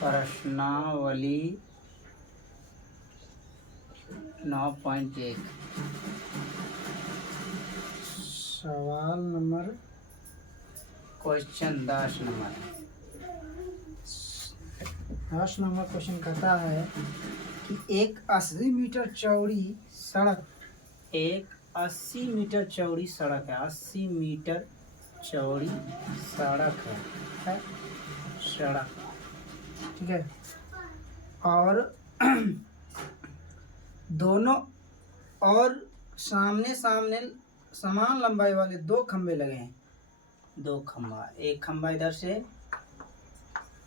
प्रश्नावली 9.1 सवाल number question 10 number. 10 number question कहता है कि एक 80 मीटर चौड़ी सड़क एक 80 मीटर चौड़ी सड़क है। 80 मीटर चौड़ी सड़क है सड़क, ठीक है, और दोनों और सामने सामने समान लंबाई वाले 2 खंभे लगे हैं। 2 खंभा, एक खंभा इधर से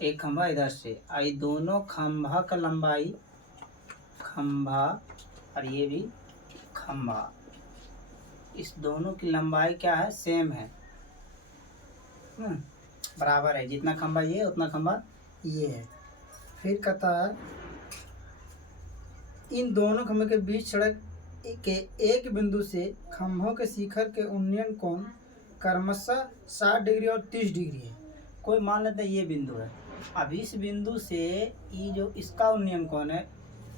एक खंभा इधर से, आई दोनों खंभा का लंबाई, खंभा और ये भी खंभा, इस दोनों की लंबाई क्या है? सेम है, बराबर है। जितना खंभा ये उतना खंभा ये है। फिर कहता है इन दोनों खंभों के बीच सड़क के एक बिंदु से खंभों के शिखर के उन्नयन कोण क्रमशः 60 डिग्री और 30 डिग्री है। कोई मान लेते हैं ये बिंदु है। अब इस बिंदु से ये जो इसका उन्नयन कोण है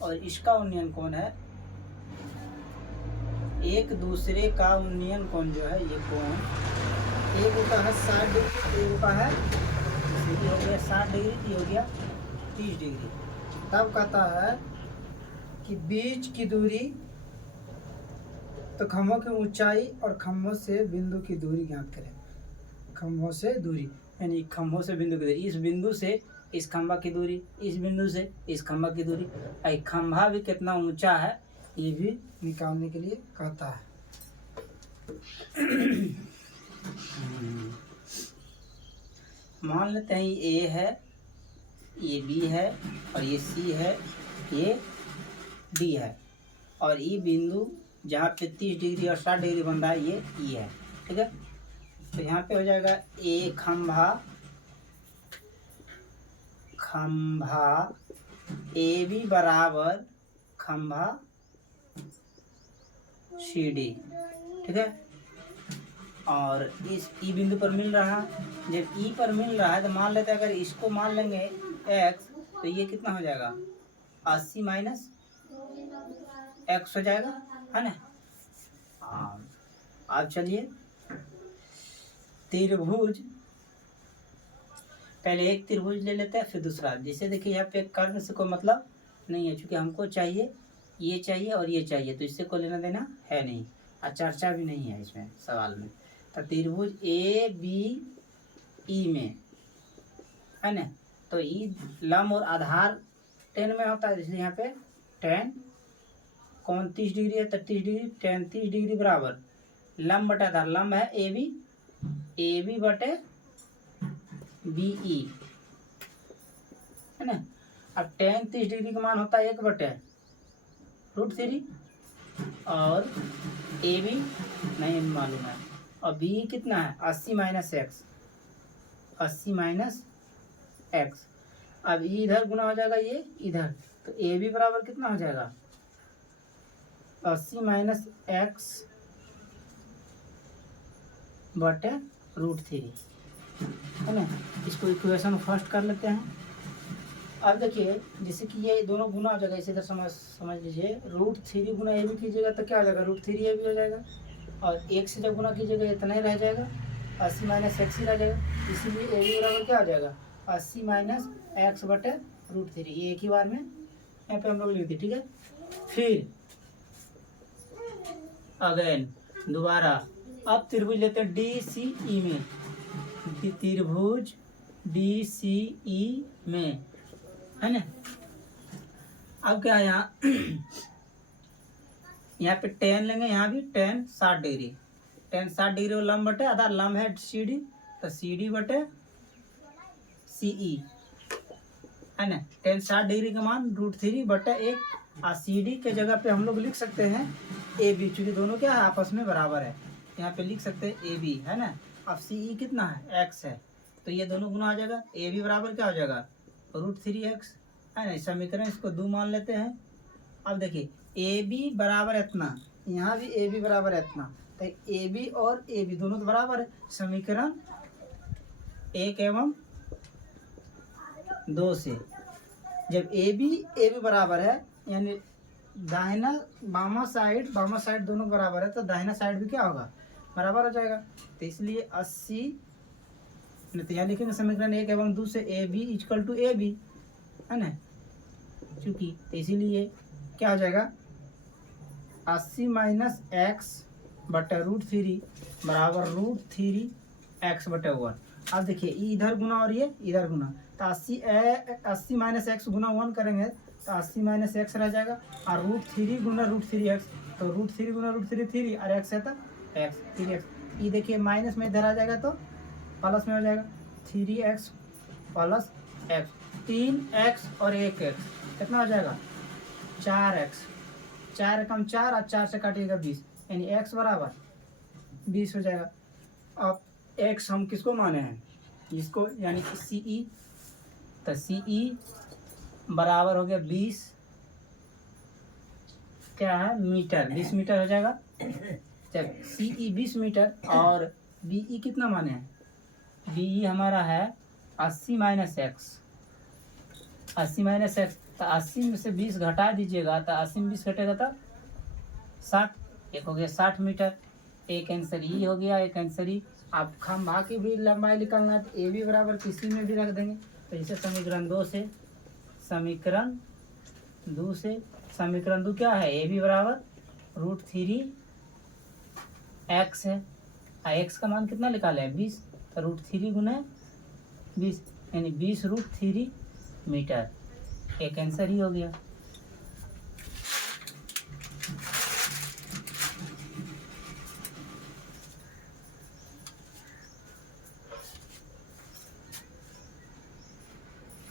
और इसका उन्नयन कोण है, एक दूसरे का उन्नयन कोण जो है, ये कोण एक होता है 60 डिग्री, एक होता है, ये हो गया 60 डिग्री, ये हो गया 30 डिग्री। तब कहता है कि बीच की दूरी, तो खंभों की ऊंचाई और खंभों से बिंदु की दूरी ज्ञात करें। खंभों से दूरी यानी खंभों से बिंदु की दूरी, इस बिंदु से इस खंभा की दूरी, इस बिंदु से इस खंभा की दूरी, आई खंभा भी कितना ऊंचा है ये भी निकालने के लिए कहता है। मान लेते हैं ये A है, ये B है और ये C है, ये D है, और ये बिंदु जहाँ पे 30 डिग्री और 60 डिग्री बन रहा है ये E है, ठीक है। तो यहाँ पे हो जाएगा A खंभा AB बराबर खंभा CD, ठीक है। और इस E बिंदु पर मिल रहा, जब E पर मिल रहा है तो मान लेते हैं अगर इसको मान लेंगे x, तो ये कितना हो जाएगा? 80 माइनस x हो जाएगा, है ना। अब चलिए त्रिभुज, पहले एक त्रिभुज ले लेते हैं फिर दूसरा। जैसे देखिए यहाँ पे कर्ण से कोई मतलब नहीं है, क्योंकि हमको चाहिए ये चाहिए और ये चाहिए, तो इससे कोई लेना देना है नहीं और चर्चा भी नहीं है इसमें सवाल में। तो त्रिभुज ABE में, है ना, तो ई लंब और आधार 10 में होता है, इसलिए यहाँ पे 10 कोण 30 डिग्री है तो 30 डिग्री, 10 30 डिग्री बराबर लंब बटा आधार। लंब है AB बटे BE, है ना। अब 10 30 डिग्री का मान होता है 1/√3 और AB नहीं मालूम है, और BE कितना है? 80 माइनस एक्स, 80 माइनस एक्स। अब ये इधर गुना हो जाएगा ये इधर, तो AB बराबर कितना हो जाएगा? 80 माइनस एक्स बटे √3, है ना। इसको इक्वेशन फर्स्ट कर लेते हैं। अब देखिए जैसे कि ये दोनों गुना हो जाएगा, इसे इधर समझ लीजिए, √3 गुना AB कीजिएगा तो क्या हो जाएगा? √3 AB हो जाएगा, और एक से जब गुना कीजिएगा इतना ही रह जाएगा, 80 माइनस एक्स ही रह जाएगा। इसीलिए AB बराबर क्या हो जाएगा? 80 माइनस एक्स बटे √3, ये एक ही बार में यहाँ पे हम लोग लिख दी, ठीक है। फिर अगेन दोबारा अब त्रिभुज लेते हैं DCE में, त्रिभुज DCE में, है ना। अब क्या है यहाँ यहाँ पे 10 लेंगे, यहाँ भी 10 60 डिग्री, 10 60 डिग्री लंब बटे आधार, लंब है CD तो CD बटे CE, है ना। 10 60 डिग्री का मान √3 बटे 1, और CD के जगह पे हम लोग लिख सकते हैं AB, चूँकि दोनों क्या है आपस में बराबर है, यहाँ पे लिख सकते हैं AB, है ना। अब CE कितना है? x है, तो ये दोनों गुना आ जाएगा, AB बराबर क्या हो जाएगा? √3x, है ना। समीकरण इसको 2 मान लेते हैं। अब देखिए AB बराबर इतना, यहाँ भी AB बराबर इतना, तो AB और AB दोनों तो बराबर है। समीकरण 1 एवं 2 से जब ए बी बराबर है, यानी दाहिना बामा साइड दोनों बराबर है, तो दाहिना साइड भी क्या होगा, बराबर हो जाएगा। तो इसलिए 80, तो यहाँ लिखेंगे समीकरण 1 एवं 2 से A B equal to A B, है ना, चूँकि तो इसीलिए क्या हो जाएगा, 80 माइनस एक्स बटा √3 बराबर √3 एक्स बटे 1। अब देखिए इधर गुना और ये इधर गुना, तो 80 माइनस एक्स गुना 1 करेंगे तो 80 माइनस एक्स रह जाएगा, और √3 गुना √3 एक्स, तो √3 गुना √3 3, और एक्स है तो एक्स 3x। ये देखिए माइनस में इधर आ जाएगा तो प्लस में हो जाएगा, 3x प्लस एक्स, 3x और 1x कितना हो जाएगा, 4x, 4 कम 4 और 4 से काटिएगा 20, यानी x बराबर 20 हो जाएगा। अब x हम किसको माने हैं, इसको, यानी कि CE, तो CE बराबर हो गया 20 क्या है मीटर, 20 मीटर हो जाएगा। जब CE 20 मीटर और BE कितना माने हैं, BE हमारा है 80 माइनस एक्स, 80 माइनस एक्स, तो 80 में से 20 घटा दीजिएगा, तो 80 में 20 घटेगा तो 60, एक हो गया 60 मीटर। एक आंसर ई हो गया, एक आंसर ई। आप खंभा की भी लंबाई निकालना है तो ए बी बराबर किसी में भी रख देंगे, तो इसे समीकरण 2 से, समीकरण 2 क्या है, ए बी बराबर √3 एक्स है, एक्स का मान कितना निकाले हैं 20, तो √3 गुना 20 यानी 20 √3 मीटर, एक आंसर ही हो गया।